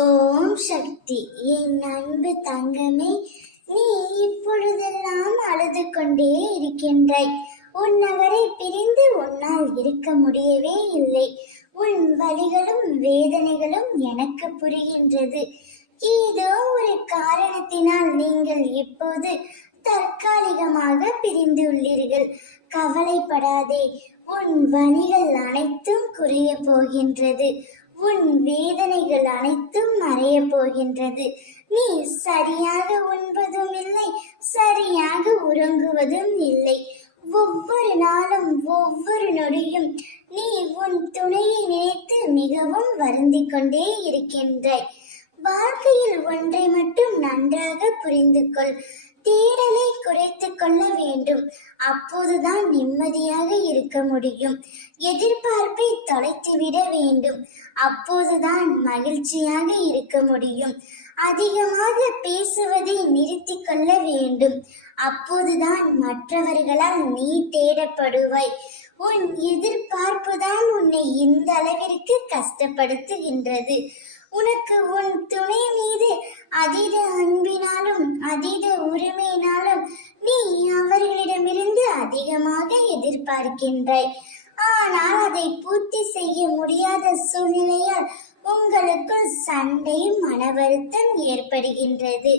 ஓம் சக்தி. என் அன்பு தங்கமே, நீ இப்பொழுதெல்லாம் அழுது கொண்டே இருக்கின்றாய். உன்னவரை பிரிந்து உன்னால் இருக்க முடியவே இல்லை. உன் வலிகளும் வேதனைகளும் எனக்கு புரிகின்றது. ஏதோ ஒரு காரணத்தினால் நீங்கள் இப்போது தற்காலிகமாக பிரிந்துள்ளீர்கள். கவலைப்படாதே, உன் வலிகள் அனைத்தும் குறைய போகின்றது. உன் வேதனைகள் அனைத்தும் மறைய போகின்றது. நீ சரியாக உண்பதும் இல்லை, சரியாக உறங்குவதும் இல்லை. ஒவ்வொரு நாளும் ஒவ்வொரு நொடியும் நீ உன் துணையை நினைத்து மிகவும் வருந்திக் கொண்டே இருக்கின்றாய். வாழ்க்கையில் ஒன்றை மட்டும் நன்றாக புரிந்து கொள். தேடலை குறைத்துக் கொள்ள வேண்டும். அப்போதுதான் நிம்மதியாக இருக்க முடியும். எதிர்பார்ப்பை தொலைத்துவிட வேண்டும். அப்போதுதான் மகிழ்ச்சியாக இருக்க முடியும். அதிகமாக பேசுவதை நிறுத்திக் கொள்ள வேண்டும். அப்போதுதான் மற்றவர்களால் நீ தேடப்படுவாய். உன் எதிர்பார்ப்பு தான் உன்னை இந்த அளவிற்கு கஷ்டப்படுத்துகின்றது. உனக்கு உன் துணை மீது அதீத அன்பினாலும் அதீத உரிமையினாலும் நீ அவர்களிடமிருந்து அதிகமாக எதிர்பார்க்கின்றாய். ஆனால் அதை பூர்த்தி செய்ய முடியாத சூழ்நிலையால் உங்களுக்குள் சண்டையும் மன வருத்தம் ஏற்படுகின்றது.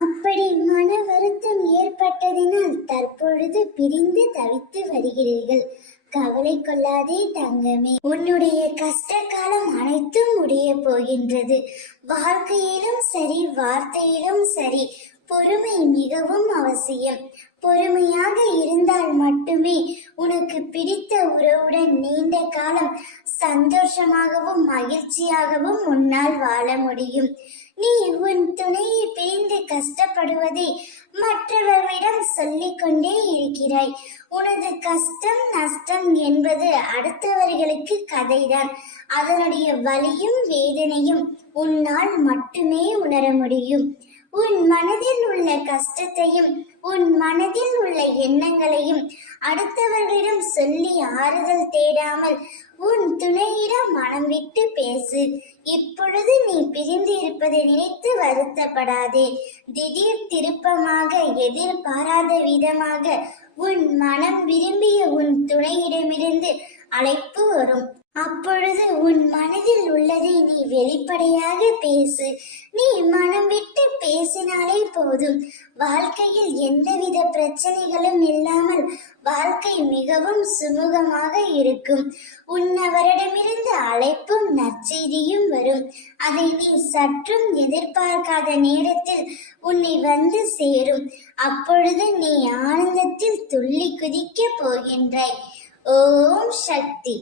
அப்படி மன வருத்தம் ஏற்பட்டதினால் தற்பொழுது பிரிந்து தவித்து வருகிறீர்கள். கவலை கொள்ளாதே தங்கமே, உன்னுடைய கஷ்ட காலம் அனைத்தும் முடிய போகின்றது. வாழ்க்கையிலும் சரி, வார்த்தையிலும் சரி, பொறுமை மிகவும் அவசியம். பொறுமையாக இருந்தால் மட்டுமே உனக்கு பிடித்த உறவுடன் நீண்ட காலம் சந்தோஷமாகவும் மகிழ்ச்சியாகவும் உன்னால் வாழ முடியும். நீ உன் துணையை பிரிந்து கஷ்டப்படுவதை மற்றவர்களிடம் சொல்லிக் கொண்டே இருக்கிறாய். உனது கஷ்டம் நஷ்டம் என்பது அடுத்தவர்களுக்கு கதைதான். அதனுடைய வலியும் வேதனையும் உன்னால் மட்டுமே உணர முடியும். உன் மனதில் உள்ள கஷ்டத்தையும் உன் மனதில் உள்ள எண்ணங்களையும் அடுத்தவர்களிடம் சொல்லி ஆறுதல் தேடாமல் உன் துணையிடம் மனம் விட்டு பேசு. இப்பொழுது நீ பிரிந்து இருப்பதை நினைத்து வருத்தப்படாதே. திடீர் திருப்பமாக, எதிர்பாராத விதமாக உன் மனம் விரும்பிய உன் துணையிடமிருந்து அழைப்பு வரும். அப்பொழுது உன் மனதில் உள்ளதை நீ வெளிப்படையாக பேசு. நீ மனம் விட்டு பேசினாலே போதும். வாழ்க்கையில் எந்தவித பிரச்சனைகளும் இல்லாமல் வாழ்க்கை மிகவும் சுமூகமாக இருக்கும். உன்னவரிடமிருந்து அழைப்பும் நற்செய்தியும் வரும். அதை நீ சற்றும் எதிர்பார்க்காத நேரத்தில் உன்னை வந்து சேரும். அப்பொழுது நீ ஆனந்தத்தில் துள்ளி குதிக்க போகின்றாய். ஓம் சக்தி.